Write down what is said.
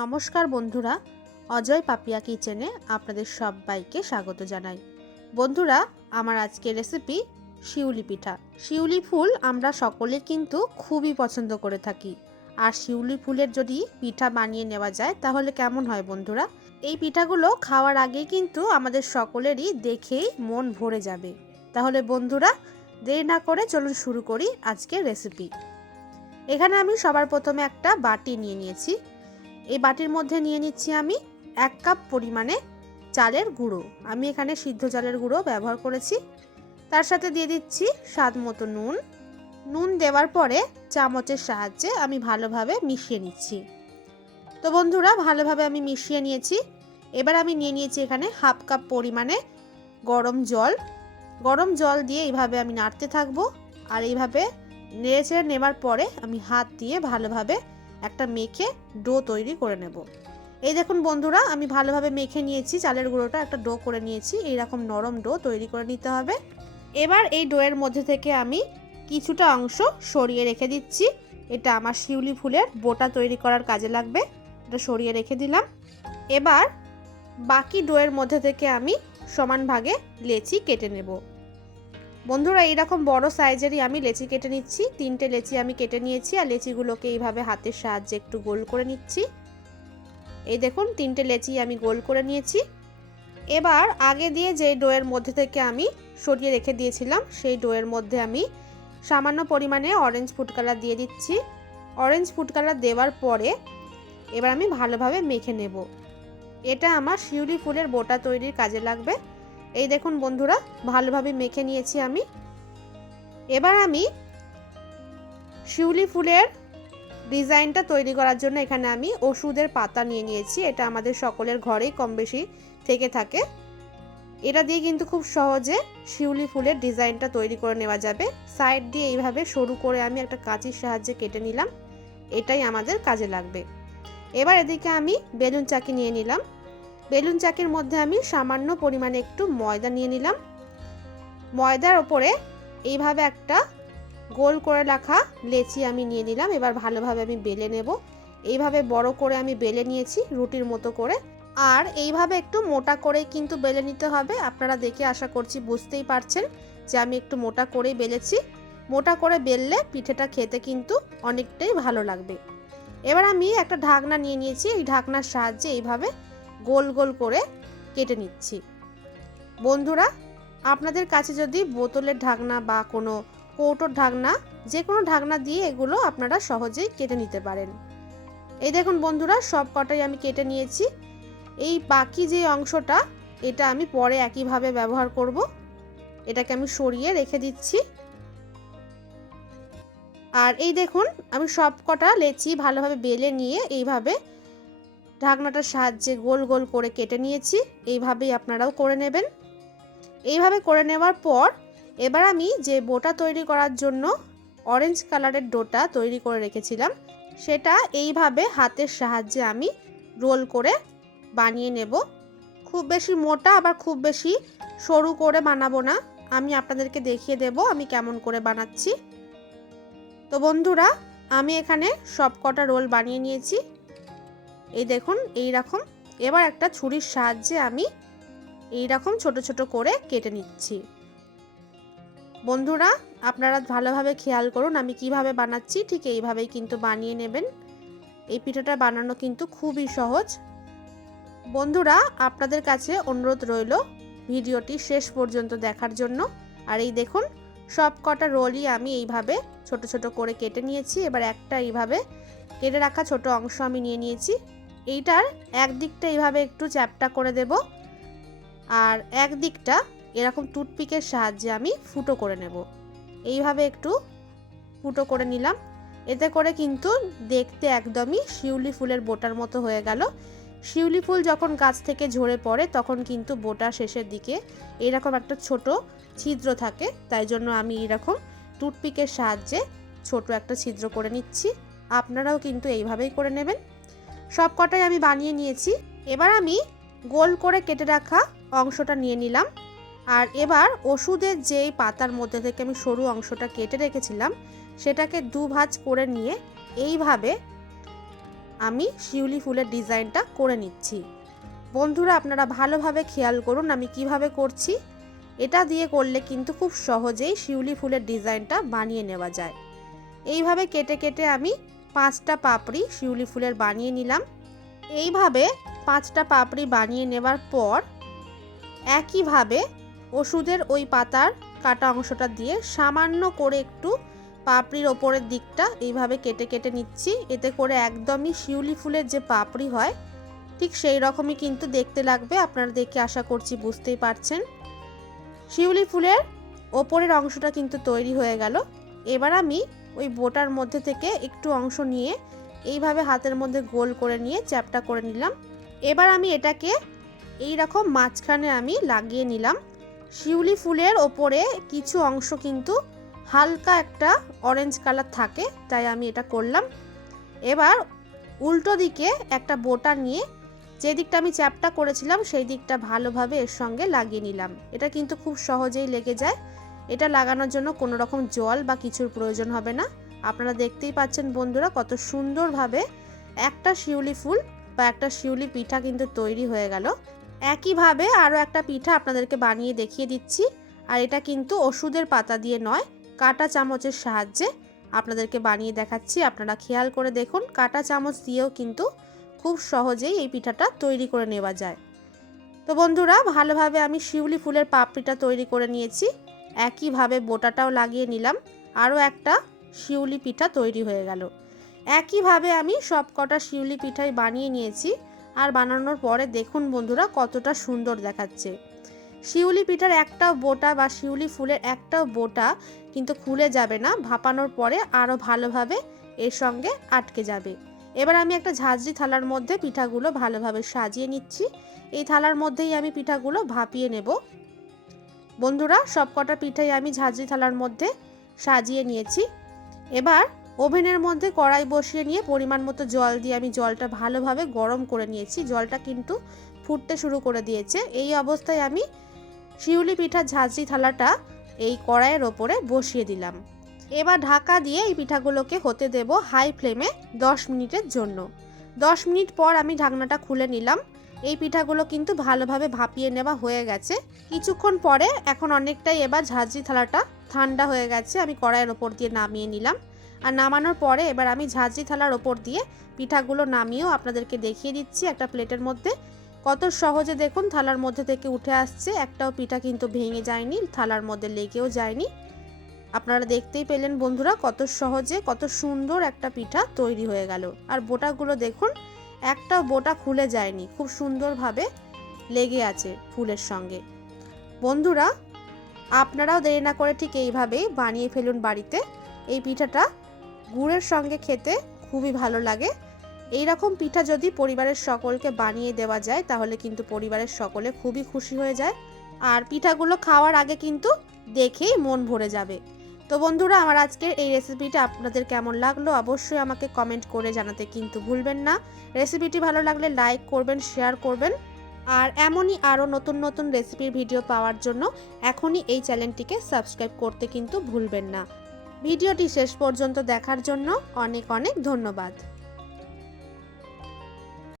নমস্কার বন্ধুরা, অজয় পাপিয়া কিচেনে আপনাদের সবাইকে স্বাগত জানাই। বন্ধুরা, আমার আজকের রেসিপি শিউলি পিঠা। শিউলি ফুল আমরা সকলে কিন্তু খুবই পছন্দ করে থাকি। আর শিউলি ফুলের যদি পিঠা বানিয়ে নেওয়া যায় তাহলে কেমন হয় বন্ধুরা? এই পিঠাগুলো খাওয়ার আগেই কিন্তু আমাদের সকলেরই দেখেই মন ভরে যাবে। তাহলে বন্ধুরা, দেরি না করে চলুন শুরু করি আজকের রেসিপি। এখানে আমি সবার প্রথমে একটা বাটি নিয়ে নিয়েছি। এই বাটির মধ্যে নিয়ে নিচ্ছি আমি 1 কাপ পরিমাণে চালের গুঁড়ো। আমি এখানে সিদ্ধ চালের গুঁড়ো ব্যবহার করেছি। তার সাথে দিয়ে দিচ্ছি স্বাদ মতো নুন। নুন দেওয়ার পরে চামচের সাহায্যে আমি ভালোভাবে মিশিয়ে নিচ্ছি। তো বন্ধুরা, ভালোভাবে আমি মিশিয়ে নিয়েছি। এবার আমি নিয়ে নিয়েছি এখানে 1/2 কাপ পরিমাণে গরম জল। গরম জল দিয়ে এইভাবে আমি নাড়তে থাকবো। আর এইভাবে নেড়ে নেবার পরে আমি হাত দিয়ে ভালোভাবে একটা মেখে ডো তৈরি করে নেব। এই দেখুন বন্ধুরা, আমি ভালোভাবে মেখে নিয়েছি, চালের গুঁড়োটা একটা ডো করে নিয়েছি। এইরকম নরম ডো তৈরি করে নিতে হবে। এবার এই ডোয়ের মধ্যে থেকে আমি কিছুটা অংশ সরিয়ে রেখে দিচ্ছি। এটা আমার শিউলি ফুলের বোটা তৈরি করার কাজে লাগবে। এটা সরিয়ে রেখে দিলাম। এবার বাকি ডোয়ের মধ্যে থেকে আমি সমান ভাগে লেচি কেটে নেব। বন্ধুরা, এইরকম বড় সাইজেরই আমি লেচি কেটে নিচ্ছি। 3টে লেচি আমি কেটে নিয়েছি। আর লেচিগুলোকে এইভাবে হাতের সাহায্যে একটু গোল করে নিচ্ছি। এই দেখুন, 3টে লেচি আমি গোল করে নিয়েছি। এবার আগে দিয়ে যে ডোয়ের মধ্যে থেকে আমি সরিয়ে রেখে দিয়েছিলাম সেই ডোয়ের মধ্যে আমি সামান্য পরিমাণে অরেঞ্জ ফুড কালার দিয়ে দিচ্ছি। অরেঞ্জ ফুড কালার দেওয়ার পরে এবার আমি ভালোভাবে মেখে নেব। এটা আমার শিউলি ফুলের বোটা তৈরির কাজে লাগবে। এই দেখুন বন্ধুরা, ভালোভাবে মেখে নিয়েছি আমি। এবার আমি শিউলি ফুলের ডিজাইনটা তৈরি করার জন্য এখানে আমি ওষুধের পাতা নিয়ে নিয়েছি। এটা আমাদের সকলের ঘরেই কম বেশি থেকে থাকে। এটা দিয়ে কিন্তু খুব সহজে শিউলি ফুলের ডিজাইনটা তৈরি করে নেওয়া যাবে। সাইড দিয়ে এইভাবে সরু করে আমি একটা কাঁচির সাহায্যে কেটে নিলাম। এটাই আমাদের কাজে লাগবে। এবার এদিকে আমি বেলুন চাকি নিয়ে নিলাম। বেলুন চাকির মধ্যে আমি সামান্য পরিমাণে একটু ময়দা নিয়ে নিলাম। ময়দার ওপরে এইভাবে একটা গোল করে রাখা লেচি আমি নিয়ে নিলাম। এবার ভালোভাবে আমি বেলে নেব। এইভাবে বড় করে আমি বেলে নিয়েছি রুটির মতো করে। আর এইভাবে একটু মোটা করে কিন্তু বেলে নিতে হবে। আপনারা দেখে আশা করছি বুঝতেই পারছেন যে আমি একটু মোটা করেই বেলেছি। মোটা করে বেললে পিঠেটা খেতে কিন্তু অনেকটাই ভালো লাগবে। এবার আমি একটা ঢাকনা নিয়ে নিয়েছি। এই ঢাকনার সাহায্যে এইভাবে গোল গোল করে কেটে নিচ্ছি। বন্ধুরা, আপনাদের কাছে যদি বোতলের ঢাকনা বা কোনো কৌটোর ঢাকনা, যে কোনো ঢাকনা দিয়ে এগুলো আপনারা সহজেই কেটে নিতে পারেন। এই দেখুন বন্ধুরা, সব কটাই আমি কেটে নিয়েছি। এই বাকি যে অংশটা, এটা আমি পরে একইভাবে ব্যবহার করব। এটাকে আমি সরিয়ে রেখে দিচ্ছি। আর এই দেখুন, আমি সব কটা লেচি ভালোভাবে বেলে নিয়ে এইভাবে ঢাকনাটার সাহায্যে গোল গোল করে কেটে নিয়েছি। এইভাবেই আপনারাও করে নেবেন। এইভাবে করে নেওয়ার পর এবার আমি যে বোটা তৈরি করার জন্য অরেঞ্জ কালারের ডোটা তৈরি করে রেখেছিলাম সেটা এইভাবে হাতের সাহায্যে আমি রোল করে বানিয়ে নেব। খুব বেশি মোটা আবার খুব বেশি সরু করে বানাবো না। আমি আপনাদেরকে দেখিয়ে দেব আমি কেমন করে বানাচ্ছি। তো বন্ধুরা, আমি এখানে সব কটা রোল বানিয়ে নিয়েছি। এই দেখুন এইরকম। এবার একটা ছুরির সাহায্যে আমি এইরকম ছোট ছোট করে কেটে নিচ্ছি। বন্ধুরা, আপনারা ভালোভাবে খেয়াল করুন আমি কিভাবে বানাচ্ছি, ঠিক এইভাবেই কিন্তু বানিয়ে নেবেন। এই পিঠাটা বানানো কিন্তু খুবই সহজ। বন্ধুরা, আপনাদের কাছে অনুরোধ রইল ভিডিওটি শেষ পর্যন্ত দেখার জন্য। আর এই দেখুন, সব কটা রোলই আমি এইভাবে ছোট ছোট করে কেটে নিয়েছি। এবার একটা এইভাবে কেটে রাখা ছোট অংশ আমি নিয়ে নিয়েছি। এইটার একদিকটা এইভাবে একটু চ্যাপ্টা করে দেব। আর একদিকটা এরকম টুথপিকের সাহায্যে আমি ফুটো করে নেব। এইভাবে একটু ফুটো করে নিলাম। এতে করে কিন্তু দেখতে একদমই শিউলি ফুলের বোটার মতো হয়ে গেল। শিউলি ফুল যখন গাছ থেকে ঝরে পড়ে তখন কিন্তু বোটার শেষের দিকে এরকম একটা ছোট ছিদ্র থাকে। তাই জন্য আমি এরকম টুথপিকের সাহায্যে ছোট একটা ছিদ্র করে নিচ্ছি। আপনারাও কিন্তু এইভাবেই করে নেবেন। সব কটাই আমি বানিয়ে নিয়েছি। এবার আমি গোল করে কেটে রাখা অংশটা নিয়ে নিলাম। আর এবার ওষুধের যেই পাতার মধ্যে থেকে আমি সরু অংশটা কেটে রেখেছিলাম সেটাকে দুভাঁজ করে নিয়ে এইভাবে আমি শিউলি ফুলের ডিজাইনটা করে নিচ্ছি। বন্ধুরা আপনারা ভালোভাবে খেয়াল করুন আমি কিভাবে করছি। এটা দিয়ে করলে কিন্তু খুব সহজেই শিউলি ফুলের ডিজাইনটা বানিয়ে নেওয়া যায়। এইভাবে কেটে কেটে আমি 5টা পাপড়ি শিউলি ফুলের বানিয়ে নিলাম। এইভাবে 5টা পাপড়ি বানিয়ে নেওয়ার পর একইভাবে ওষুধের ওই পাতার কাটা অংশটা দিয়ে সামান্য করে একটু পাপড়ির ওপরের দিকটা এইভাবে কেটে কেটে নিচ্ছি। এতে করে একদমই শিউলি ফুলের যে পাপড়ি হয় ঠিক সেই রকমই কিন্তু দেখতে লাগবে। আপনারা দেখে আশা করছি বুঝতেই পারছেন। শিউলি ফুলের ওপরের অংশটা কিন্তু তৈরি হয়ে গেল। এবার আমি ওই বোটার মধ্যে থেকে একটু অংশ নিয়ে এইভাবে হাতের মধ্যে গোল করে নিয়ে চ্যাপটা করে নিলাম। এবার আমি এটাকে এই রকম মাঝখানে আমি লাগিয়ে নিলাম। শিউলি ফুলের ওপরে কিছু অংশ কিন্তু হালকা একটা অরেঞ্জ কালার থাকে, তাই আমি এটা করলাম। এবার উল্টো দিকে একটা বোটা নিয়ে যে দিকটা আমি চ্যাপটা করেছিলাম সেই দিকটা ভালোভাবে এর সঙ্গে লাগিয়ে নিলাম। এটা কিন্তু খুব সহজেই লেগে যায়। এটা লাগানোর জন্য কোনো রকম জল বা কিছুর প্রয়োজন হবে না। আপনারা দেখতেই পাচ্ছেন বন্ধুরা কত সুন্দরভাবে একটা শিউলি ফুল বা একটা শিউলি পিঠা কিন্তু তৈরি হয়ে গেল। একইভাবে আরও একটা পিঠা আপনাদেরকে বানিয়ে দেখিয়ে দিচ্ছি। আর এটা কিন্তু ওষুধের পাতা দিয়ে নয়, কাঁটা চামচের সাহায্যে আপনাদেরকে বানিয়ে দেখাচ্ছি। আপনারা খেয়াল করে দেখুন, কাঁটা চামচ দিয়েও কিন্তু খুব সহজেই এই পিঠাটা তৈরি করে নেওয়া যায়। তো বন্ধুরা ভালোভাবে আমি শিউলি ফুলের পাপড়িটা তৈরি করে নিয়েছি। একইভাবে বোটাটাও লাগিয়ে নিলাম। আরও একটা শিউলি পিঠা তৈরি হয়ে গেল। একইভাবে আমি সব কটা শিউলি পিঠাই বানিয়ে নিয়েছি। আর বানানোর পরে দেখুন বন্ধুরা কতটা সুন্দর দেখাচ্ছে। শিউলি পিঠার একটাও বোটা বা শিউলি ফুলের একটাও বোটা কিন্তু খুলে যাবে না, ভাপানোর পরে আরও ভালোভাবে এর সঙ্গে আটকে যাবে। এবার আমি একটা ঝাঁঝরি থালার মধ্যে পিঠাগুলো ভালোভাবে সাজিয়ে নিচ্ছি। এই থালার মধ্যেই আমি পিঠাগুলো ভাপিয়ে নেব। বন্ধুরা সবকটা পিঠাই আমি ঝাঁঝরি থালার মধ্যে সাজিয়ে নিয়েছি। এবার ওভেনের মধ্যে কড়াই বসিয়ে নিয়ে পরিমাণ মতো জল দিয়ে আমি জলটা ভালোভাবে গরম করে নিয়েছি। জলটা কিন্তু ফুটতে শুরু করে দিয়েছে। এই অবস্থায় আমি শিউলি পিঠার ঝাঁঝরি থালাটা এই কড়াইয়ের ওপরে বসিয়ে দিলাম। এবার ঢাকা দিয়ে এই পিঠাগুলোকে হতে দেব হাই ফ্লেমে 10 মিনিটের জন্য। 10 মিনিট পর আমি ঢাকনাটা খুলে নিলাম। এই পিঠাগুলো কিন্তু ভালোভাবে ভাপিয়ে নেওয়া হয়ে গেছে। কিছুক্ষণ পরে এখন অনেকটাই এবার ঝাঁঝরি থালাটা ঠান্ডা হয়ে গেছে। আমি কড়াইয়ের ওপর দিয়ে নামিয়ে নিলাম। আর নামানোর পরে এবার আমি ঝাঁঝরি থালার ওপর দিয়ে পিঠাগুলো নামিয়েও আপনাদেরকে দেখিয়ে দিচ্ছি একটা প্লেটের মধ্যে। কত সহজে দেখুন থালার মধ্যে থেকে উঠে আসছে। একটাও পিঠা কিন্তু ভেঙে যায়নি, থালার মধ্যে লেগেও যায়নি। আপনারা দেখতেই পেলেন বন্ধুরা কত সহজে কত সুন্দর একটা পিঠা তৈরি হয়ে গেল। আর বোটাগুলো দেখুন একটাও বোটা খুলে যায়নি, খুব সুন্দরভাবে লেগে আছে ফুলের সঙ্গে। বন্ধুরা আপনারাও দেরি না করে ঠিক এইভাবেই বানিয়ে ফেলুন বাড়িতে। এই পিঠাটা গুড়ের সঙ্গে খেতে খুবই ভালো লাগে। এই রকম পিঠা যদি পরিবারের সকলকে বানিয়ে দেওয়া যায় তাহলে কিন্তু পরিবারের সকলে খুবই খুশি হয়ে যায়। আর পিঠাগুলো খাওয়ার আগে কিন্তু দেখেই মন ভরে যাবে। তো বন্ধুরা আমার আজকের এই রেসিপিটা আপনাদের কেমন লাগলো অবশ্যই আমাকে কমেন্ট করে জানাতে কিন্তু ভুলবেন না। রেসিপিটি ভালো লাগলে লাইক করবেন, শেয়ার করবেন। আর এমনই আরও নতুন নতুন রেসিপির ভিডিও পাওয়ার জন্য এখনই এই চ্যানেলটিকে সাবস্ক্রাইব করতে কিন্তু ভুলবেন না। ভিডিওটি শেষ পর্যন্ত দেখার জন্য অনেক অনেক ধন্যবাদ।